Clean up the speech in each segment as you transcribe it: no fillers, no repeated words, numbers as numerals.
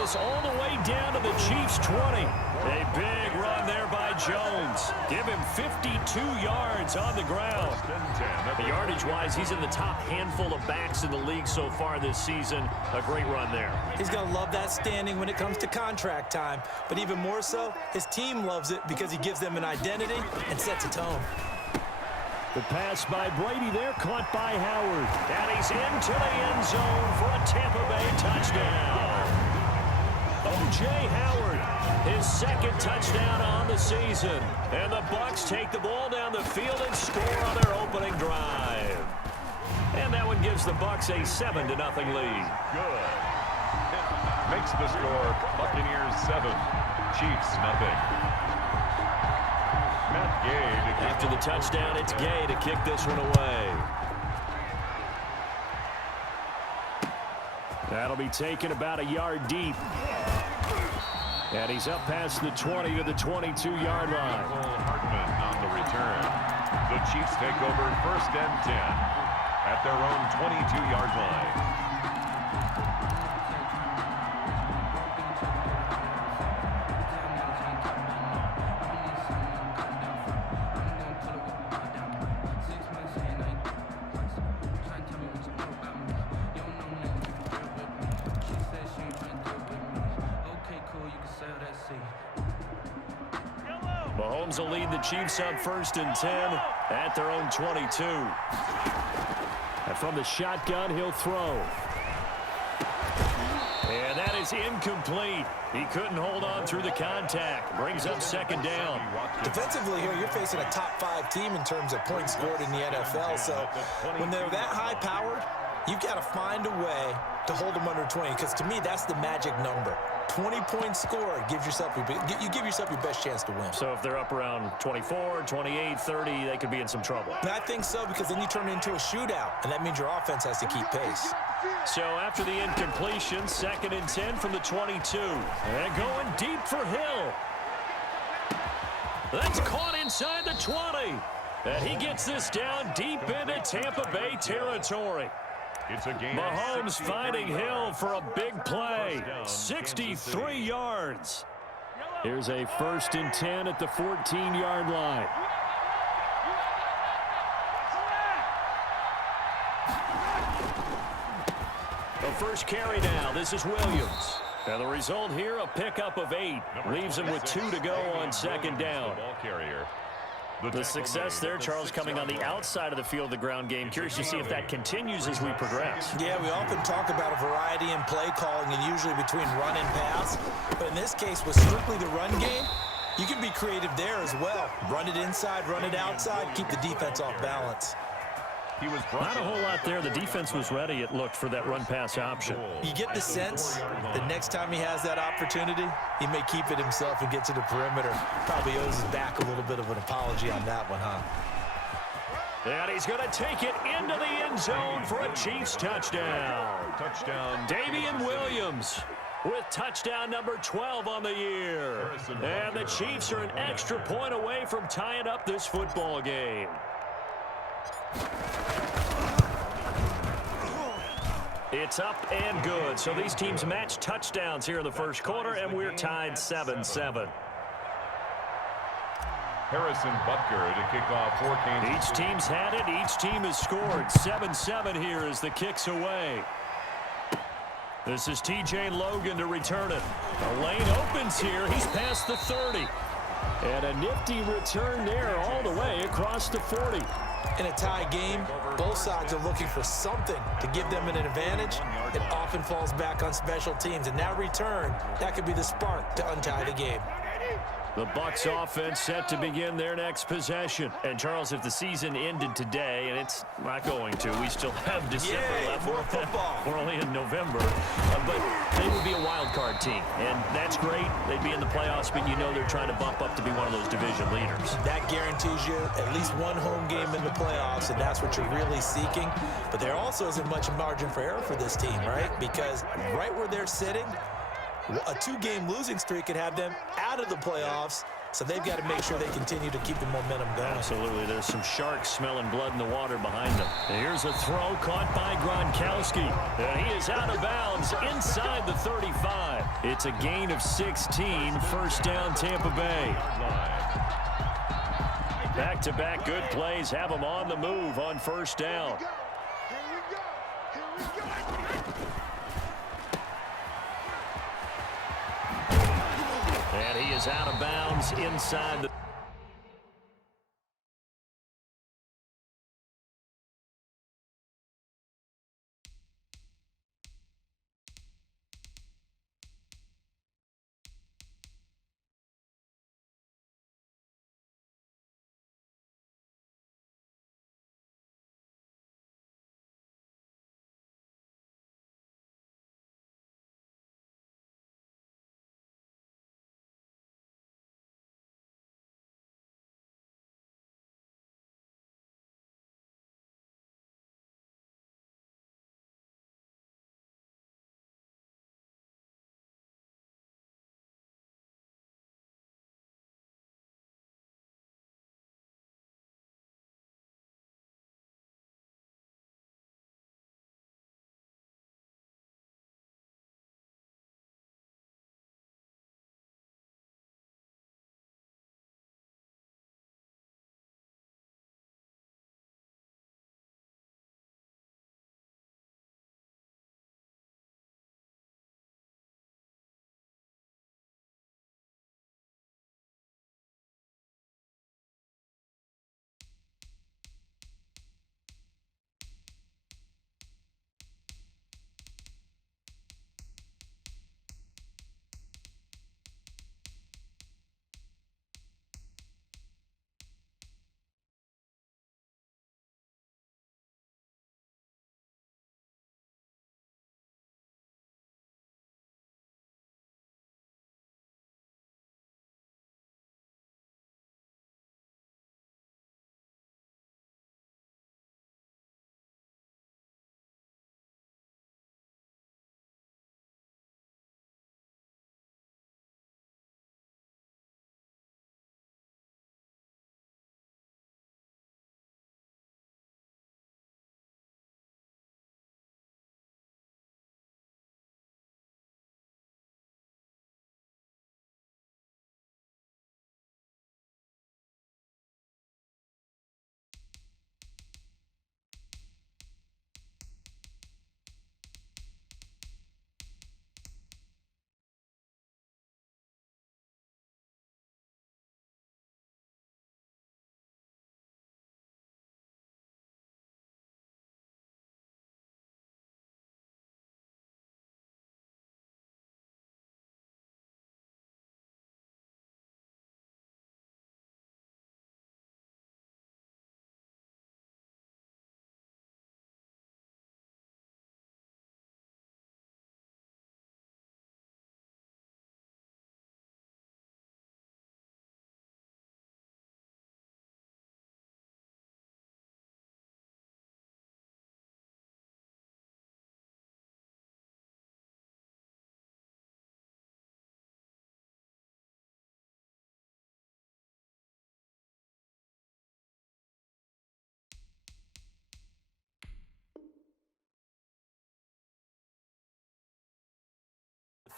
this all the way down to the Chiefs' 20. A big run there by Jones. Give him 52 yards on the ground. Yardage-wise, he's in the top handful of backs in the league so far this season. A great run there. He's going to love that standing when it comes to contract time. But even more so, his team loves it because he gives them an identity and sets a tone. The pass by Brady there, caught by Howard. And he's into the end zone for a Tampa Bay touchdown. O.J. Howard, his second touchdown on the season. And the Bucs take the ball down the field and score on their opening drive. And that one gives the Bucs a 7-0 lead. Good. Makes the score Buccaneers 7, Chiefs 0. Matt Gay. After the touchdown, it's Gay to kick this one away. That'll be taken about a yard deep. And he's up past the 20 to the 22-yard line. Hartman on the return. The Chiefs take over 1st and 10 at their own 22-yard line. Mahomes will lead the Chiefs up 1st and 10 at their own 22. And from the shotgun, he'll throw. And that is incomplete. He couldn't hold on through the contact. Brings up 2nd down. Defensively here, you're facing a top 5 team in terms of points scored in the NFL. So when they're that high-powered, you've got to find a way to hold them under 20. Because to me, that's the magic number. 20 points scored gives yourself you give yourself your best chance to win. So if they're up around 24, 28, 30, they could be in some trouble. And I think so, because then you turn it into a shootout, and that means your offense has to keep pace. So after the incompletion, 2nd and 10 from the 22. And going deep for Hill. That's caught inside the 20. And he gets this down deep into Tampa Bay territory. It's a game. Mahomes finding Hill for a big play. 63 yards. Here's a 1st and 10 at the 14-yard line. The first carry now. This is Williams. And the result here, a pickup of 8. Leaves him with 2 to go on 2nd down. Ball carrier. The success there, Charles, coming on the outside of the field of the ground game. Curious to see if that continues as we progress. Yeah, we often talk about a variety in play calling and usually between run and pass. But in this case, with strictly the run game, you can be creative there as well. Run it inside, run it outside, keep the defense off balance. Not a whole lot there. The defense was ready, it looked, for that run-pass option. You get the sense that next time he has that opportunity, he may keep it himself and get to the perimeter. Probably owes his back a little bit of an apology on that one, huh? And he's going to take it into the end zone for a Chiefs touchdown. Damian Williams with touchdown number 12 on the year. And the Chiefs are an extra point away from tying up this football game. It's up and good. So these teams match touchdowns here in the first quarter, and we're tied 7-7. Harrison Butker to kick off for Kansas. Each team's had it. Each team has scored. 7-7 here as the kick's away. This is T.J. Logan to return it. The lane opens here. He's past the 30. And a nifty return there all the way across the 40. In a tie game, both sides are looking for something to give them an advantage. It often falls back on special teams, and that return, that could be the spark to untie the game. The Bucs offense set to begin their next possession. And, Charles, if the season ended today, and it's not going to, we still have December left. More football. We're only in November. But they would be a wild card team. And that's great. They'd be in the playoffs, but you know they're trying to bump up to be one of those division leaders. That guarantees you at least one home game in the playoffs, and that's what you're really seeking. But there also isn't much margin for error for this team, right? Because right where they're sitting, a 2-game losing streak could have them out of the playoffs, so they've got to make sure they continue to keep the momentum going. Absolutely. There's some sharks smelling blood in the water behind them. Here's a throw caught by Gronkowski. And he is out of bounds inside the 35. It's a gain of 16, first down Tampa Bay. Back-to-back good plays have them on the move on first down. And he is out of bounds inside the...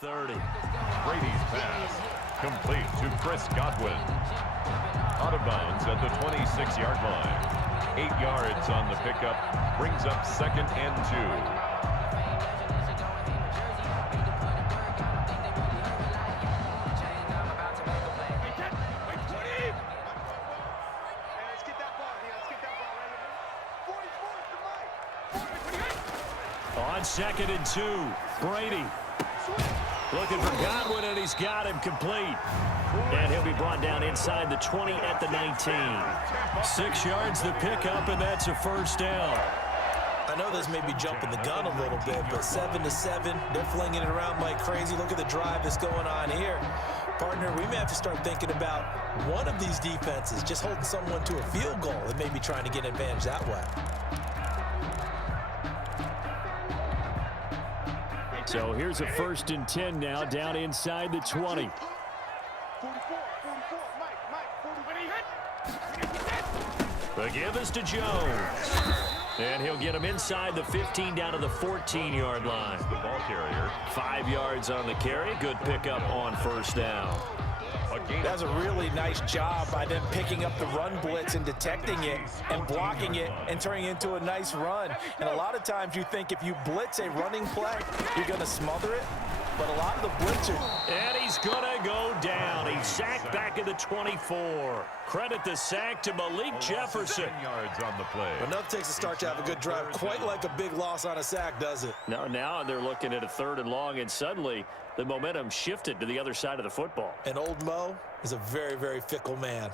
.30. Brady's pass, complete to Chris Godwin. Out of bounds at the 26-yard line. 8 yards on the pickup, brings up 2nd and 2. On 2nd and 2, Brady looking for Godwin, and he's got him complete. And he'll be brought down inside the 20 at the 19. 6 yards the pickup, and that's a first down. I know this may be jumping the gun a little bit, but 7-7, they're flinging it around like crazy. Look at the drive that's going on here. Partner, we may have to start thinking about one of these defenses just holding someone to a field goal and maybe trying to get an advantage that way. So here's a 1st and 10 now, down inside the 20. The give is to Jones. And he'll get him inside the 15 down to the 14-yard line. The ball carrier. 5 yards on the carry. Good pickup on first down. That's a really nice job by them picking up the run blitz and detecting it and blocking it and turning it into a nice run. And a lot of times you think if you blitz a running play, you're going to smother it. But a lot of the blitzers. And he's going to go down. He's sacked back at the 24. Credit the sack to Malik Jefferson. 7 yards on the play. Enough takes a start to have a good drive. Quite like a big loss on a sack, does it? Now they're looking at a 3rd and long, and suddenly the momentum shifted to the other side of the football. And old Mo is a very, very fickle man.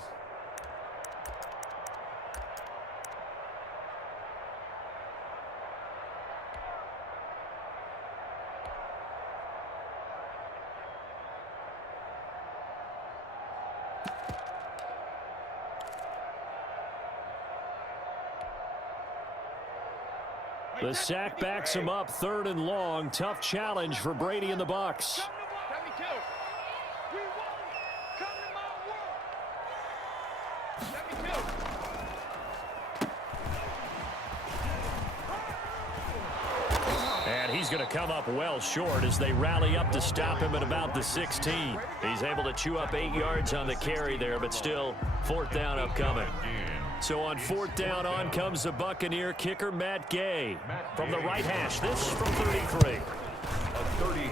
The sack backs him up, 3rd and long. Tough challenge for Brady and the Bucs. And he's going to come up well short as they rally up to stop him at about the 16. He's able to chew up 8 yards on the carry there, but still 4th down upcoming. So on 4th down, on comes the Buccaneer kicker, Matt Gay. From the right hash, this from 33.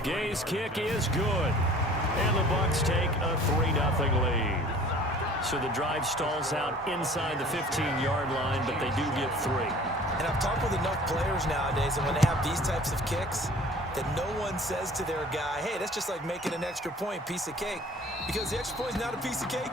Gay's kick is good. And the Bucs take a 3-0 lead. So the drive stalls out inside the 15-yard line, but they do get 3. And I've talked with enough players nowadays, and when they have these types of kicks, that no one says to their guy, hey, that's just like making an extra point, piece of cake. Because the extra point is not a piece of cake.